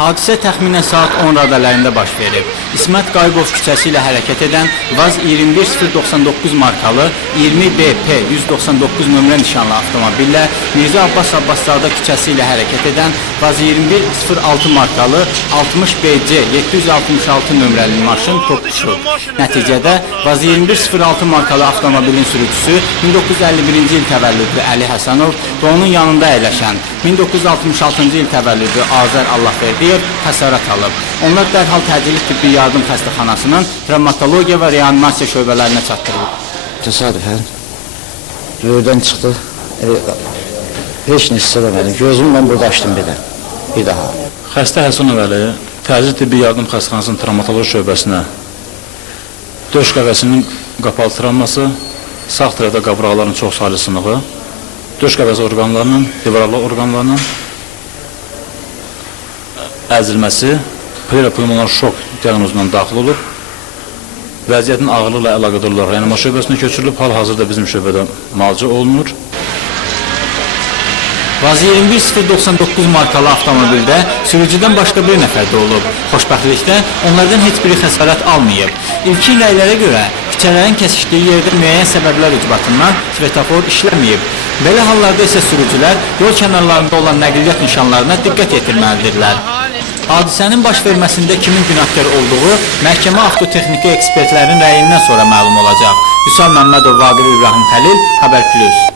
Hadisə təxminən saat 10 radələrində baş verib. İsmət Qayıbov küçəsi ilə hərəkət edən VAZ 21099 markalı 20BP 199 nömrə nişanlı avtomobillə Mirzə Abbas Abbaszadə küçəsi ilə hərəkət edən VAZ 2106 markalı 60BC 766 nömrəli maşın toqquşub. Nəticədə VAZ 2106 markalı avtomobilin sürücüsü 1951-ci il təvəllüdlü Əli Həsənov və onun yanında əyləşən 1966-cı il təvəllüdlü Azər Allahverdiyev xəsarət alıb. Onlar dərhal təcili tibbi yardım xəstəxanasının travmatologiya və reanimasiya şöbələrinə çatdırılıb. Təsadüfən böyürdən çıxdı. Heç nə hiss eləmədim. Gözümü mən burada açdım bir daha. Xəstə Həsənov Əli təcili tibbi yardım xəstəxanasının travmatologiya şöbəsinə döş qəfəsinin qapalı travması, sağ tərəfdə qabraqların çox saylı sınığı, döş qəfəsi orqanlarının, divarlı orqanlarının əzilməsi, pleura-pulmonar şok diaqnozundan daxil olub. Vəziyyətin ağırlıqla əlaqədar olaraq reanimasiya şöbəsinə köçürülüb, hal-hazırda bizim şöbədə müalicə olunur. VAZ 21099 markalı avtomobildə sürücüdən başqa bir nəfər də olub. Xoşbəxtlikdə onlardan heç biri xəsarət almayıb. İlkin rəylərə görə küçələrin kəsişdiyi yerdə müəyyən səbəblər ucbatından svetofor işləməyib. Belə hallarda isə sürücülər yol kənarlarında olan nəqliyyat nişanlarına diqqət yetirməlidirlər. Hadisənin baş verməsində kimin günahkar olduğu məhkəmə avtotexniki ekspertlərin rəyindən sonra məlum olacaq. Vüsal Məmmədov, Vaqif İbrahim Xəlil, Xəbər Plus.